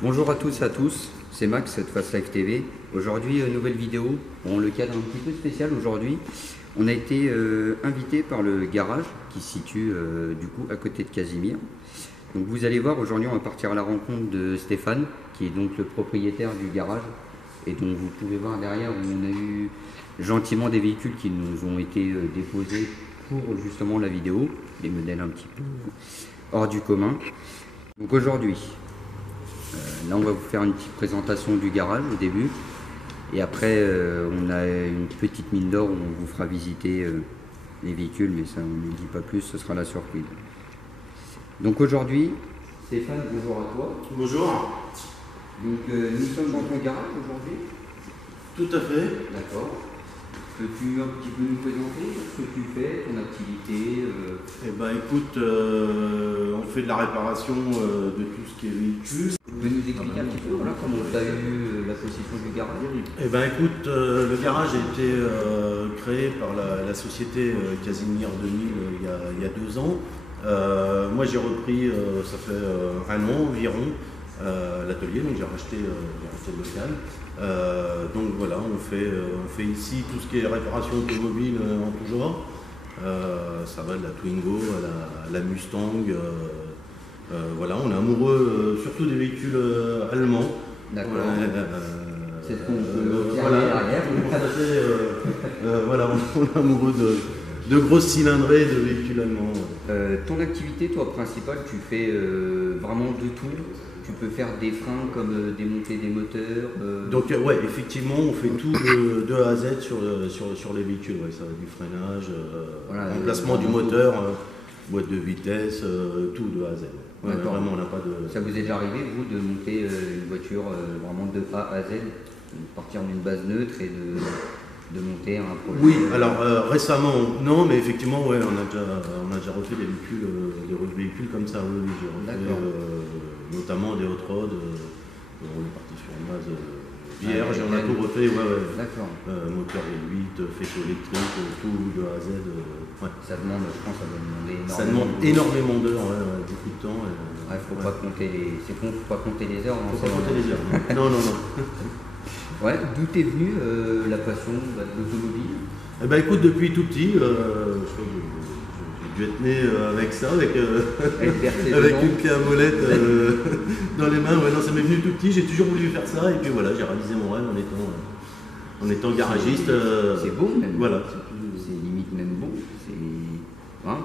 Bonjour à tous et à tous, c'est Max de Fast Life TV. Aujourd'hui, nouvelle vidéo. Bon, le cadre un petit peu spécial aujourd'hui. On a été invité par le garage qui se situe du coup à côté de Casimir. Donc vous allez voir, aujourd'hui on va partir à la rencontre de Stéphane, qui est donc le propriétaire du garage. Et donc vous pouvez voir derrière, on a eu gentiment des véhicules qui nous ont été déposés pour justement la vidéo, des modèles un petit peu hors du commun. Donc aujourd'hui, là on va vous faire une petite présentation du garage au début. Et après on a une petite mine d'or où on vous fera visiter les véhicules, mais ça on ne dit pas plus, ce sera la surprise. Donc aujourd'hui, Stéphane, bonjour à toi. Bonjour. Donc nous sommes dans ton garage aujourd'hui. Tout à fait. D'accord. Peux-tu un petit peu nous présenter ce que tu fais, ton activité Eh ben écoute, on fait de la réparation de tout ce qui est véhicule. Tu peux nous expliquer un petit peu voilà, comment tu as eu la possession du garage? Eh ben écoute, le garage a été créé par la société Casimir 2000 il y a 2 ans. Moi j'ai repris, ça fait 1 an environ, l'atelier, donc j'ai racheté le local. Donc voilà, on fait ici tout ce qui est réparation automobile en tout genre. Ça va de la Twingo à la Mustang. Voilà, on est amoureux surtout des véhicules allemands. D'accord. C'est ce qu'on peut voilà, derrière. voilà, on est amoureux de grosses cylindrées de véhicules allemands. Ton activité, toi, principale, tu fais vraiment de tout. Tu peux faire des freins comme démonter des moteurs. Donc ouais, effectivement, on fait tout de A à Z sur les véhicules. Ouais, ça va du freinage, Voilà, remplacement du moteur, boîte de vitesse, tout de A à Z. Ouais, vraiment, on n'a pas de. Ça vous est déjà arrivé, vous, de monter une voiture vraiment de A à Z, de partir d'une base neutre et de monter un projet? Oui, alors récemment, non, mais effectivement, ouais, on a déjà refait des véhicules comme ça. Oui, j'ai refait notamment des hot rods. On est parti sur une base vierge, on a tout refait. Ouais. D'accord. Moteur V8, faisceau électrique, tout de A à Z. Ouais. Ça demande, je pense, ça doit demander énormément. Ça demande énormément d'heures, beaucoup de temps. Faut pas compter les. C'est con, faut pas compter les heures. Faut pas compter les heures. Non. Ouais, d'où t'es venue la passion de l'automobile? Eh ben écoute, depuis tout petit, je crois que j'ai dû être né avec ça, avec une clé à molette dans les mains. Ouais, non, ça m'est venu tout petit, j'ai toujours voulu faire ça, et puis voilà, j'ai réalisé mon rêve en étant garagiste. C'est beau même. Voilà. C'est limite même beau.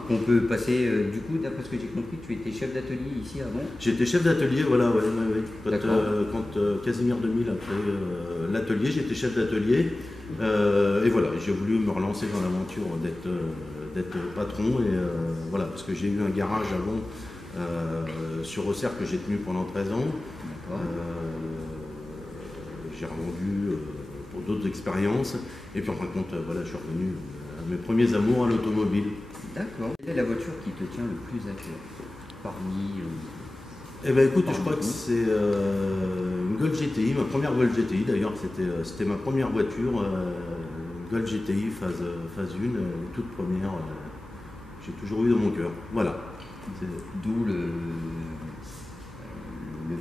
On peut passer, du coup, d'après ce que j'ai compris, tu étais chef d'atelier ici avant? J'étais chef d'atelier, voilà, ouais. Quand Casimir 2000 a créé l'atelier, j'étais chef d'atelier. Et voilà, j'ai voulu me relancer dans l'aventure d'être patron. Et voilà, parce que j'ai eu un garage avant sur Auxerre que j'ai tenu pendant 13 ans. J'ai revendu pour d'autres expériences. Et puis en fin de compte, voilà, je suis revenu à mes premiers amours à l'automobile. D'accord. Quelle est la voiture qui te tient le plus à cœur parmi Eh ben écoute, je crois que c'est une Golf GTI, ma première Golf GTI d'ailleurs, c'était ma première voiture, Golf GTI phase 1, toute première, j'ai toujours eu dans mon cœur. Voilà. D'où le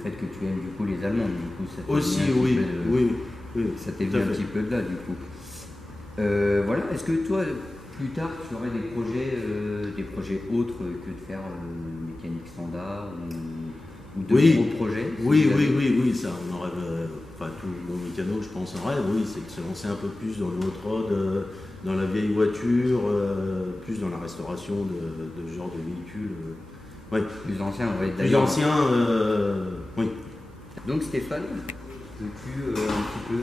fait que tu aimes du coup les Allemands, du coup ça aussi, oui. Ça t'est venu un petit peu de là du coup. Voilà, est-ce que toi plus tard tu aurais des projets autres que de faire mécanique standard ou de gros projets? Oui, ça on en rêve, enfin tout bon mécano je pense en rêve, oui, c'est de se lancer un peu plus dans le hot rod, dans la vieille voiture, plus dans la restauration de ce genre de véhicule. Ouais. Plus ancien, ouais, d'ailleurs. Plus ancien, oui. Donc Stéphane, peux-tu un petit peu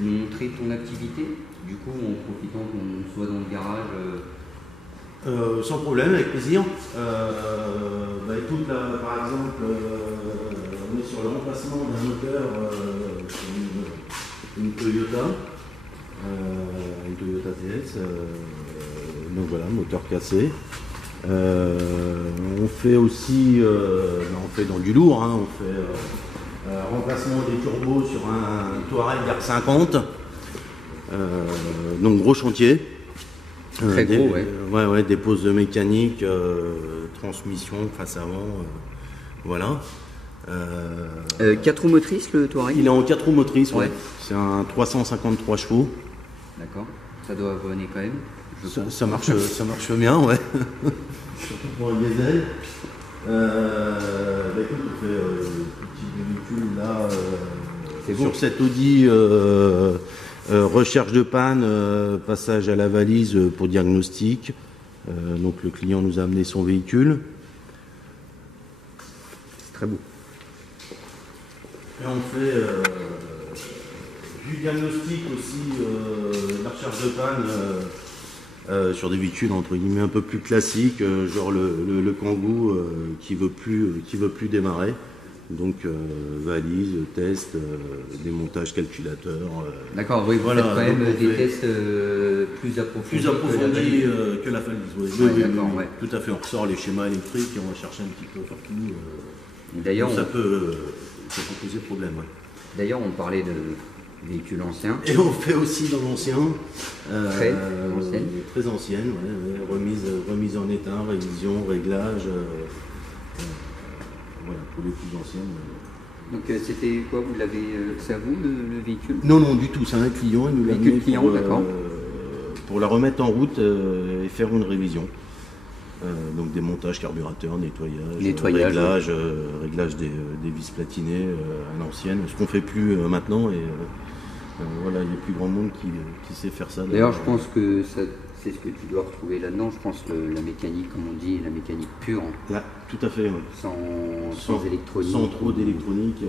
nous montrer ton activité, du coup en profitant qu'on soit dans le garage? Sans problème, avec plaisir. Écoute, là, par exemple, on est sur le remplacement d'un moteur une Toyota TS. Donc voilà, moteur cassé. On fait aussi, on fait dans du lourd, hein, on fait remplacement des turbos sur un Touareg R50. Donc gros chantier. Très gros, ouais. Des poses de mécanique, transmission face avant, voilà. 4 roues motrices le Touareg? Il est en 4 roues motrices, ouais. Ouais. C'est un 353 chevaux. D'accord. Ça doit abonner quand même. Ça marche bien, ouais. Surtout pour un diesel. Écoute, on fait petit véhicule là sur cette Audi. Recherche de panne, passage à la valise pour diagnostic. Donc le client nous a amené son véhicule. C'est très beau. Et on fait du diagnostic aussi, la recherche de panne sur des véhicules entre guillemets un peu plus classiques, genre le Kangoo qui veut plus démarrer. Donc valise, test, démontage calculateur. D'accord, oui, vous faites quand même des tests plus approfondis. Plus approfondis que la valise. Oui, Ouais, d'accord, ouais. Tout à fait, on ressort les schémas électriques et on va chercher un petit peu partout. D'ailleurs, ça peut poser problème. Ouais. D'ailleurs, on parlait de véhicules anciens. Et on fait aussi dans l'ancien. Très ancienne. Très ancienne, ouais. Remise en état, révision, réglage. Voilà, pour les plus anciennes. Donc c'était quoi? Vous l'avez, c'est à vous le véhicule? Non, non, du tout. C'est un client. Il nous l'a amené pour la remettre en route et faire une révision. Donc démontage, carburateur, nettoyage, réglage des vis platinées à l'ancienne. Ce qu'on ne fait plus maintenant. Et voilà, il n'y a plus grand monde qui sait faire ça. D'ailleurs, je pense que c'est ce que tu dois retrouver là-dedans. Je pense la mécanique, comme on dit, la mécanique pure. Là, tout à fait. Ouais. Sans électronique. Sans trop d'électronique.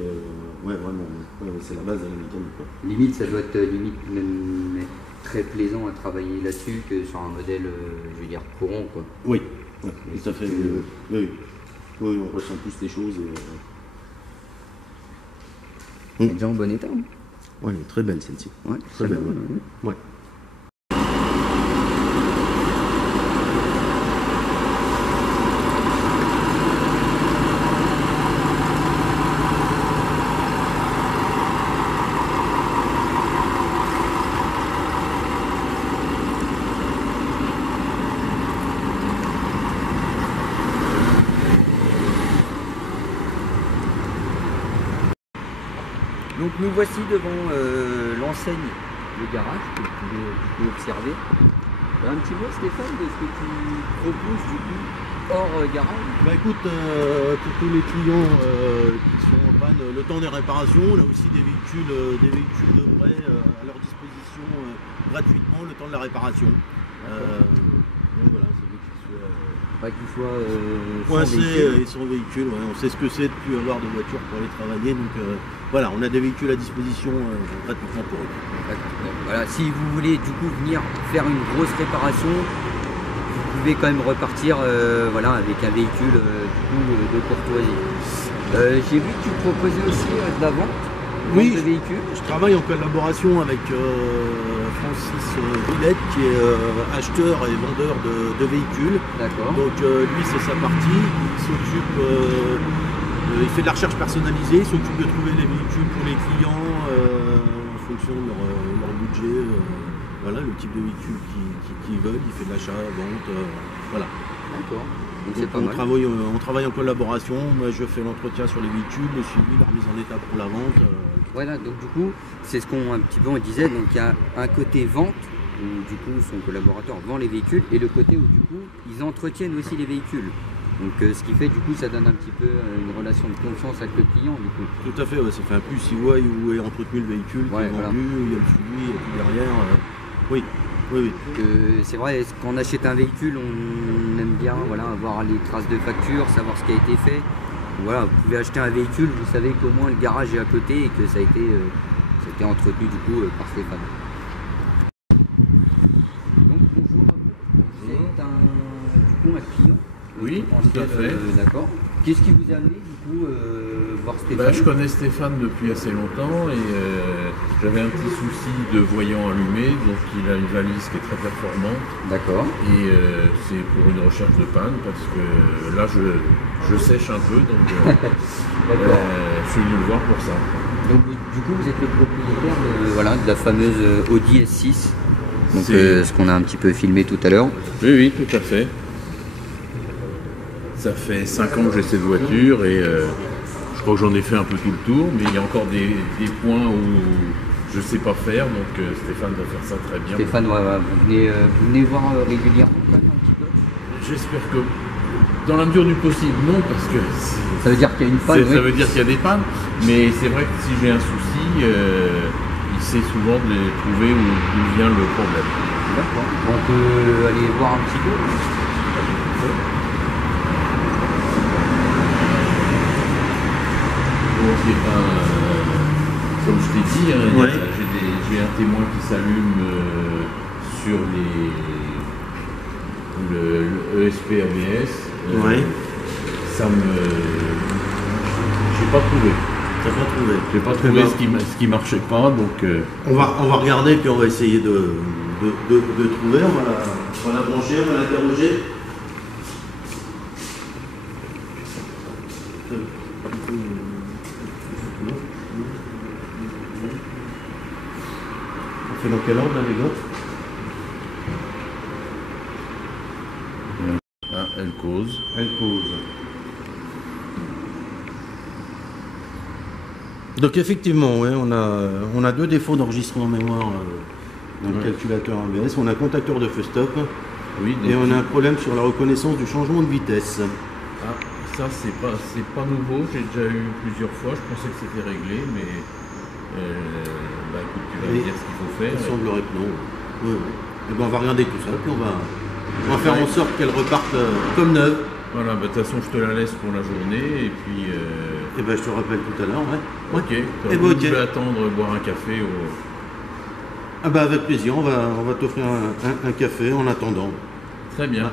Ouais, vraiment. Ouais, c'est la base de la mécanique. Quoi. Limite, ça doit être même très plaisant à travailler là-dessus que sur un modèle, je veux dire, courant, quoi. Oui, ouais, tout à fait. Oui, on ressent plus les choses. Elle est déjà en bon état. Hein. Oui, très belle celle-ci. Ouais, très belle. Ouais. Donc nous voici devant l'enseigne, le garage, que vous pouvez observer. Un petit mot Stéphane de ce que tu proposes du coup hors garage? Bah écoute, pour tous les clients qui sont en panne, le temps des réparations, là aussi des véhicules de prêt à leur disposition gratuitement, le temps de la réparation. Donc voilà, c'est des qu'ils soient coincés et sans véhicule, ouais. On sait ce que c'est de plus avoir de voiture pour aller travailler, donc voilà, on a des véhicules à disposition gratuitement pour eux. Voilà, si vous voulez du coup venir faire une grosse réparation, vous pouvez quand même repartir voilà, avec un véhicule de courtoisie. J'ai vu que tu proposais aussi de la vente de véhicules. Je travaille en collaboration avec Francis Villette qui est acheteur et vendeur de véhicules. D'accord. Donc lui c'est sa partie, il s'occupe, il fait de la recherche personnalisée, il s'occupe de trouver les véhicules pour les clients en fonction de leur budget, voilà le type de véhicule qu'ils veulent, il fait de l'achat, vente, voilà. D'accord. On travaille en collaboration, moi je fais l'entretien sur les véhicules, le suivi, la remise en état pour la vente. Voilà, donc du coup, c'est ce qu'on un petit peu on disait, donc il y a un côté vente, où du coup son collaborateur vend les véhicules, et le côté où du coup ils entretiennent aussi les véhicules. Donc ce qui fait du coup ça donne un petit peu une relation de confiance avec le client du coup. Tout à fait, ouais, ça fait un plus, il voit où est entretenu le véhicule, qui est vendu, où il y a le suivi, et puis derrière, oui. C'est vrai, quand on achète un véhicule, on aime bien avoir les traces de facture, savoir ce qui a été fait. Voilà, vous pouvez acheter un véhicule, vous savez qu'au moins le garage est à côté et que ça a été entretenu du coup par Stéphane. Donc bonjour à vous, vous êtes un client? Oui, tout à fait. D'accord. Qu'est-ce qui vous a amené du coup voir Stéphane? Je connais Stéphane depuis assez longtemps et j'avais un petit souci de voyant allumé, donc il a une valise qui est très performante. D'accord. Et c'est pour une recherche de panne parce que là je sèche un peu, donc je suis venu le voir pour ça. Donc du coup vous êtes le propriétaire de la fameuse Audi S6, donc ce qu'on a un petit peu filmé tout à l'heure. Oui, tout à fait. Ça fait 5 ans que j'ai cette voiture et je crois que j'en ai fait un peu tout le tour, mais il y a encore des points où je ne sais pas faire, donc Stéphane va faire ça très bien. Stéphane, vous venez voir régulièrement quand même un petit peu? J'espère que, dans la mesure du possible, non, parce que ça veut dire qu'il y a une panne. Ça veut dire qu'il y a des pannes, mais c'est vrai que si j'ai un souci, il sait souvent de trouver d'où vient le problème. D'accord. On peut aller voir un petit peu. Comme je t'ai dit, hein, ouais. J'ai un témoin qui s'allume sur le ESP ABS. Ouais. J'ai pas trouvé. T'as pas trouvé. J'ai pas trouvé ce qui marchait pas, donc. On va regarder puis on va essayer de trouver. On va la brancher, on va l'interroger. On fait dans quel ordre là, les gars? Ah, elle cause. Elle cause. Donc effectivement, ouais, on a deux défauts d'enregistrement mémoire dans le calculateur ABS. On a un contacteur de feu stop, oui, et on a un problème sur la reconnaissance du changement de vitesse. Ah, ça c'est pas nouveau, j'ai déjà eu plusieurs fois, je pensais que c'était réglé, mais écoute, tu vas me dire ce qu'il faut faire. Il semblerait que non. Oui, oui. Et ben, on va regarder tout ça, puis on va faire en sorte qu'elle reparte comme neuve. Voilà, de toute façon je te la laisse pour la journée, et puis... Et ben, je te rappelle tout à l'heure, ouais. Ok, tu vas attendre, boire un café Ah bah avec plaisir, on va t'offrir un café en attendant. Très bien. Ouais.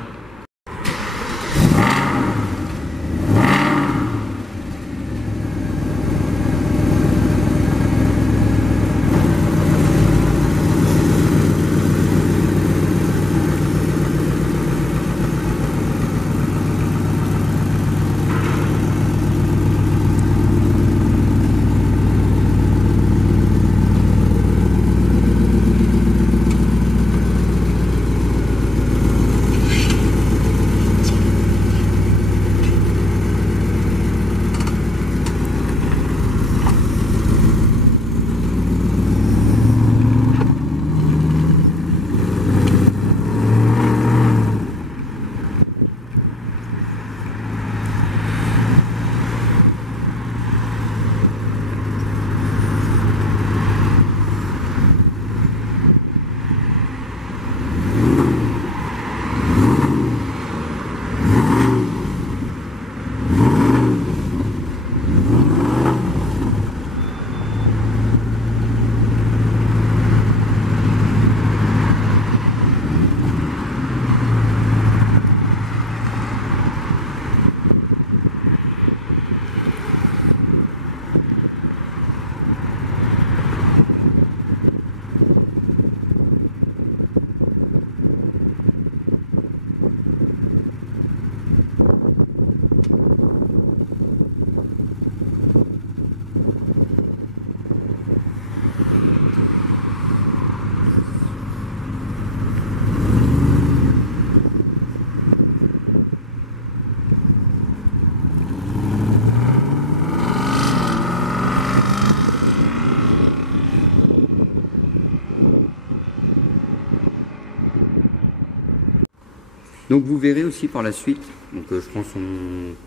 Donc vous verrez aussi par la suite, donc je pense qu'on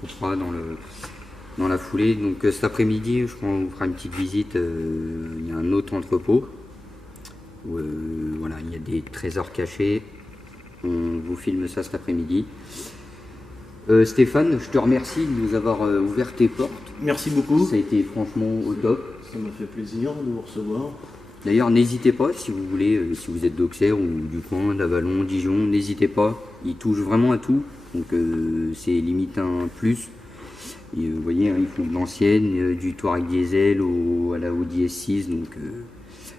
coupera dans la foulée. Donc cet après-midi, je pense qu'on vous fera une petite visite. Il y a un autre entrepôt où voilà, il y a des trésors cachés. On vous filme ça cet après-midi. Stéphane, je te remercie de nous avoir ouvert tes portes. Merci beaucoup. Ça a été franchement au top. Ça m'a fait plaisir de vous recevoir. D'ailleurs, n'hésitez pas, si vous voulez, si vous êtes d'Auxerre ou du coin, d'Avalon, Dijon, n'hésitez pas. Ils touchent vraiment à tout, donc c'est limite un plus. Et, vous voyez, hein, ils font de l'ancienne, du Touareg diesel à la Audi S6, donc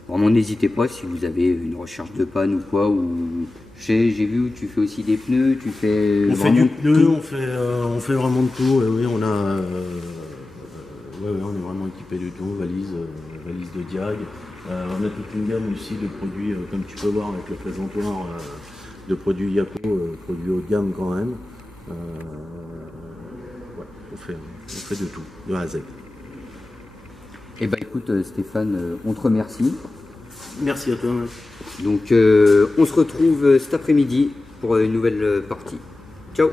vraiment n'hésitez pas si vous avez une recherche de panne ou quoi. Ou j'ai vu, tu fais aussi des pneus, tu fais... On fait du pneu, on fait vraiment de tout, oui, on a... on est vraiment équipé de tout, valise de diag. On a toute une gamme aussi de produits, comme tu peux voir avec le présentoir, de produits Yapo, produits haut de gamme quand même. On fait de tout, de A à Z. Eh ben écoute Stéphane, on te remercie. Merci à toi. Donc on se retrouve cet après-midi pour une nouvelle partie. Ciao.